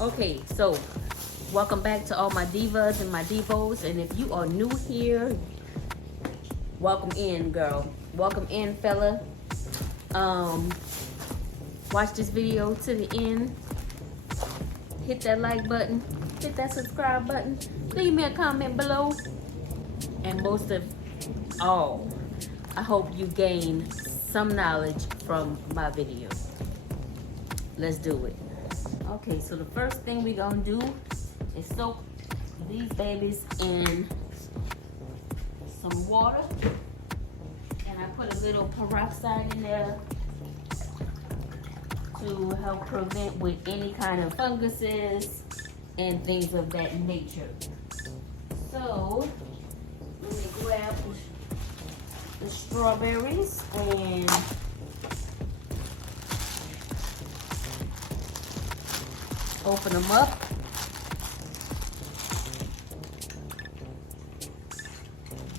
Okay, so welcome back to all my divas and my divos. And if you are new here, welcome in, girl. Welcome in, fella. Watch this video to the end. Hit that like button. Hit that subscribe button. Leave me a comment below. And most of all, I hope you gain some knowledge from my video. Let's do it. Okay, so the first thing we're gonna do is soak these babies in some water. And I put a little peroxide in there to help prevent with any kind of funguses and things of that nature. So let me grab the strawberries and open them up.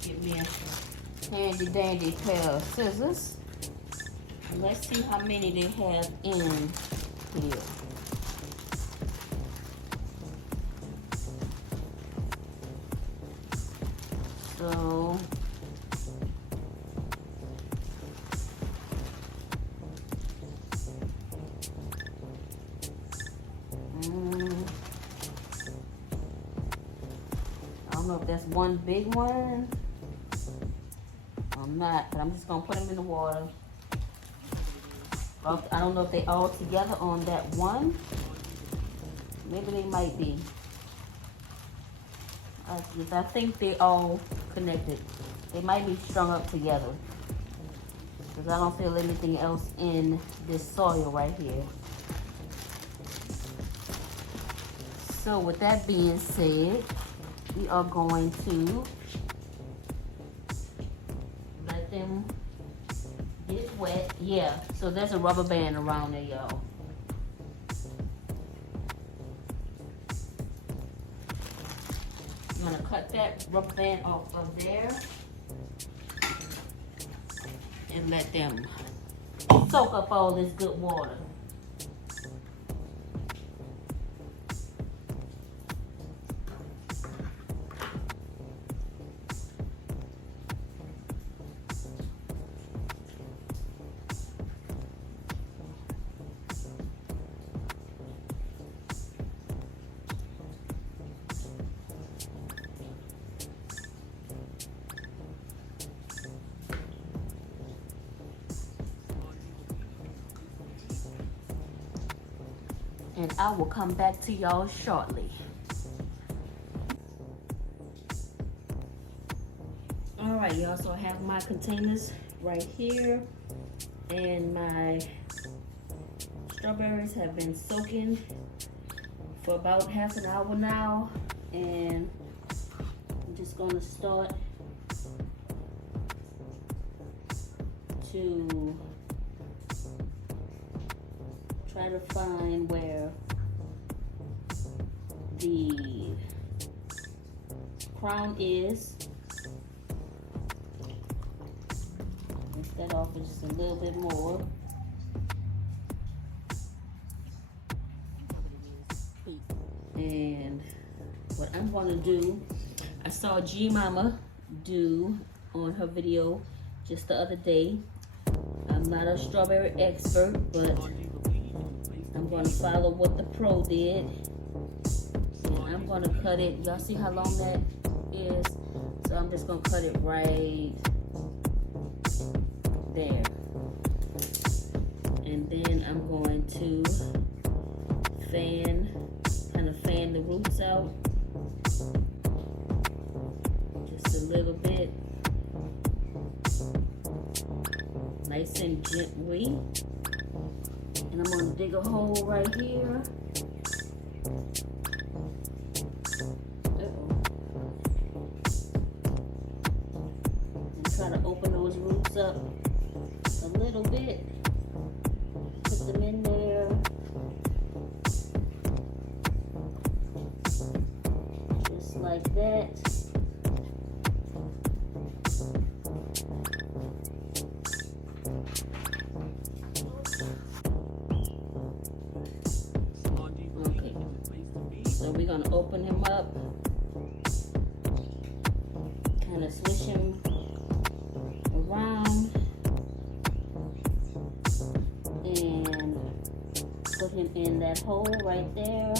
Get me a handy dandy pair of scissors. And let's see how many they have in here. So I don't know if that's one big one. I'm not, but I'm just gonna put them in the water. I don't know if they all together on that one. Maybe they might be. I think they all connected. They might be strung up together, because I don't feel anything else in this soil right here. So with that being said, we are going to let them get wet. Yeah, so there's a rubber band around there, y'all. I'm gonna cut that rubber band off of there and let them soak up all this good water. And I will come back to y'all shortly. All right, y'all, so I have my containers right here, and my strawberries have been soaking for about half an hour now, and I'm just gonna start to try to find where the crown is. Rinse that off with just a little bit more. And what I'm gonna do, I saw G Mama do on her video just the other day. I'm not a strawberry expert, but I'm gonna follow what the pro did. And I'm gonna cut it. Y'all see how long that is? So I'm just gonna cut it right there. And then I'm going to kind of fan the roots out. Just a little bit. Nice and gently. And I'm gonna dig a hole right here. And try to open those roots up a little bit. Put them in there. Just like that. Okay. So we're gonna open him up, kind of swish him around, and put him in that hole right there.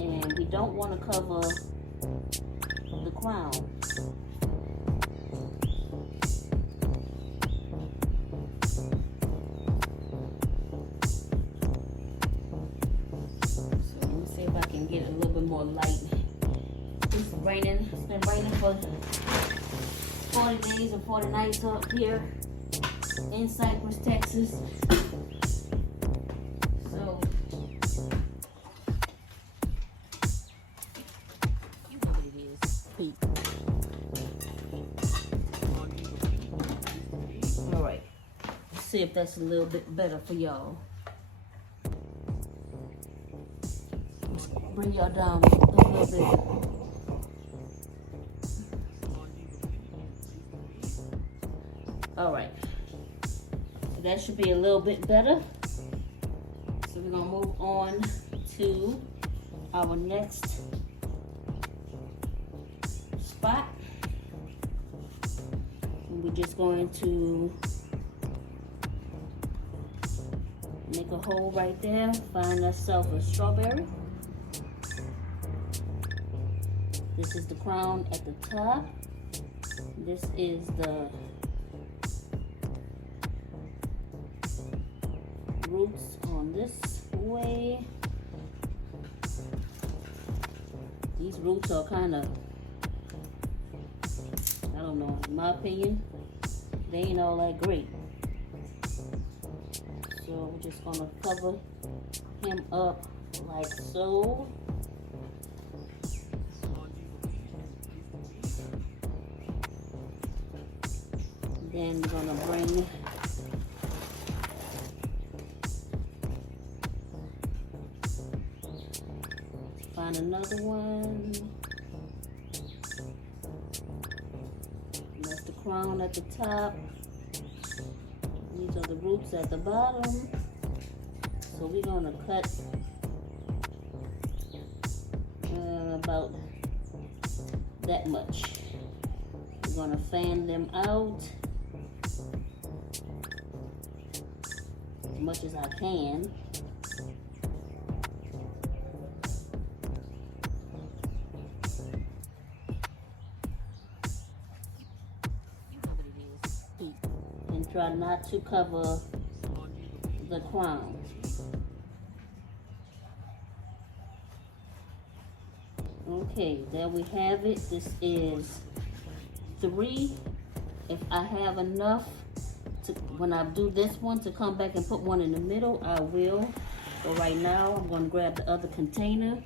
And we don't want to cover the crown. Get a little bit more light. It's raining. It's been raining for 40 days and 40 nights up here in Cypress, Texas. So you know what it is. Heat. All right. Let's see if that's a little bit better for y'all. Bring y'all down a little bit. All right, so that should be a little bit better. So we're gonna move on to our next spot. And we're just going to make a hole right there. Find ourselves a strawberry. This is the crown at the top. This is the roots on this way. These roots are kind of, I don't know, in my opinion, they ain't all that great. So we're just gonna cover him up like so. Then we're gonna find another one. And that's the crown at the top. These are the roots at the bottom. So we're gonna cut about that much. We're gonna fan them out as much as I can. And try not to cover the crown. Okay, there we have it. This is 3. If I have enough to, when I do this one, to come back and put one in the middle, I will. But right now, I'm going to grab the other container.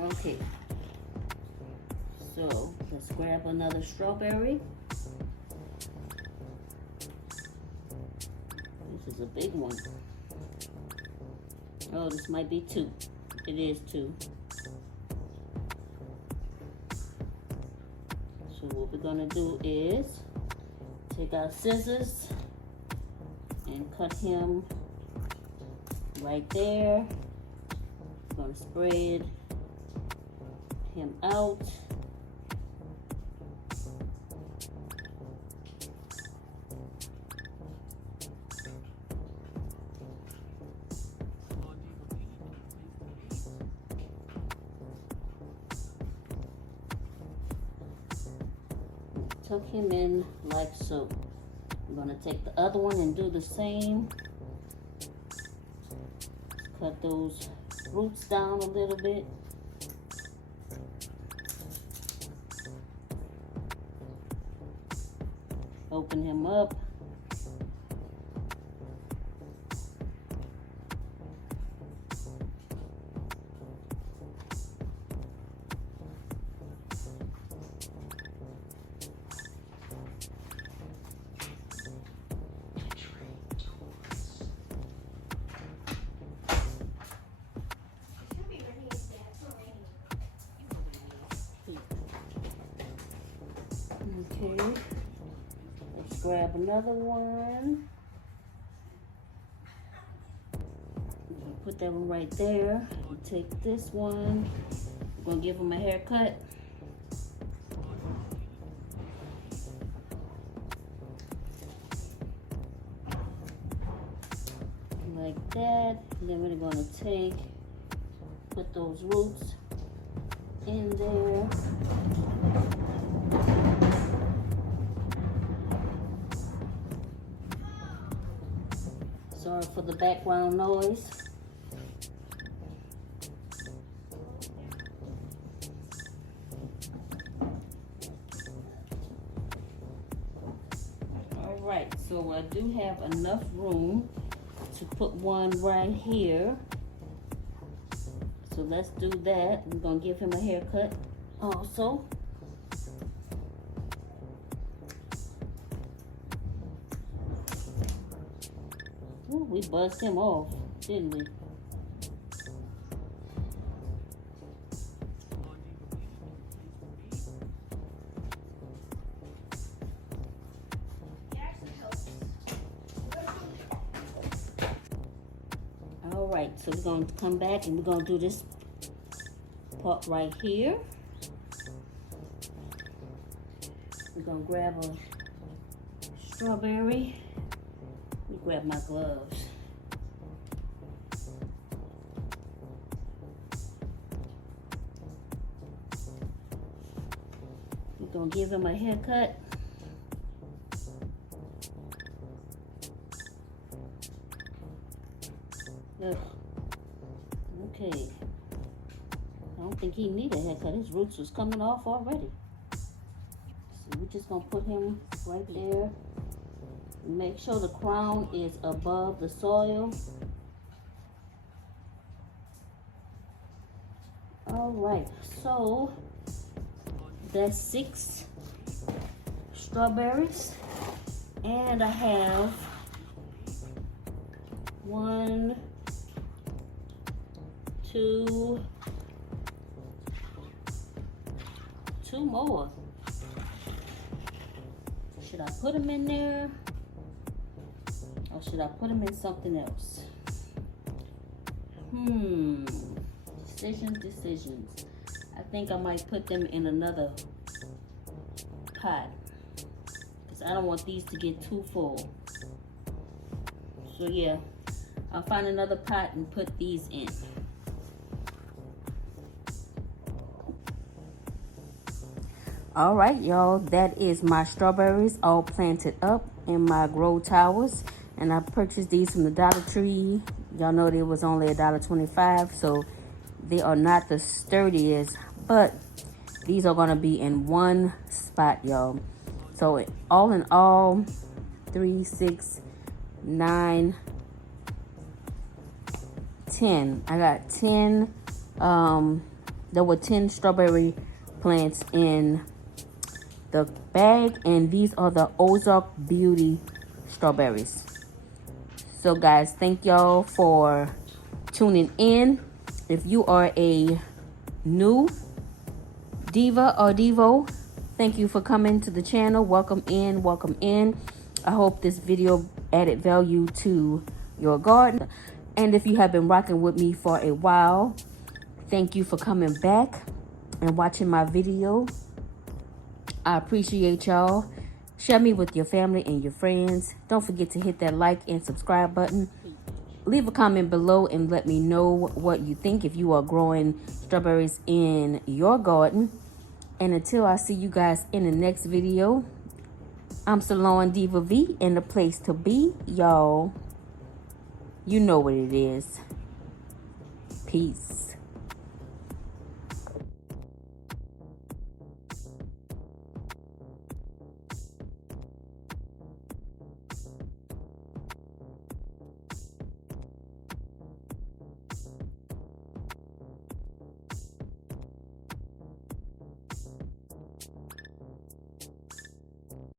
Okay. So, let's grab another strawberry. This is a big one. Oh, this might be 2. It is 2. So what we're gonna do is take our scissors and cut him right there. We're gonna spread him out. Tuck him in like so. I'm gonna take the other one and do the same. Cut those roots down a little bit. Open him up. Okay, grab another one. Put that one right there. And take this one. I'm gonna give him a haircut. Like that. And then we're gonna put those roots in there. Sorry for the background noise. All right, so I do have enough room to put one right here. So let's do that. I'm gonna give him a haircut also. Ooh, we buzzed him off, didn't we? All right, so we're going to come back and we're going to do this part right here. We're going to grab a strawberry. Let me grab my gloves. We're going to give him a haircut. Ugh. Okay. I don't think he needed a haircut. His roots was coming off already. So we're just going to put him right there. Make sure the crown is above the soil. All right, so that's 6 strawberries, and I have 1, 2 more. Should I put them in there? Or should I put them in something else? Decisions. I think I might put them in another pot, because I don't want these to get too full. So yeah, I'll find another pot and put these in. All right, y'all, that is my strawberries all planted up in my grow towers. And I purchased these from the Dollar Tree. Y'all know they was only $1.25, so they are not the sturdiest, but these are gonna be in one spot, y'all. So all in all, 3, 6, 9, 10. I got 10. There were 10 strawberry plants in the bag, and these are the Ozark Beauty strawberries. So guys, thank y'all for tuning in. If you are a new diva or devo, thank you for coming to the channel. Welcome in, welcome in. I hope this video added value to your garden. And if you have been rocking with me for a while, thank you for coming back and watching my video. I appreciate y'all. Share me with your family and your friends. Don't forget to hit that like and subscribe button. Leave a comment below and let me know what you think if you are growing strawberries in your garden. And until I see you guys in the next video, I'm SalonDivaV, and the place to be, y'all. You know what it is. Peace.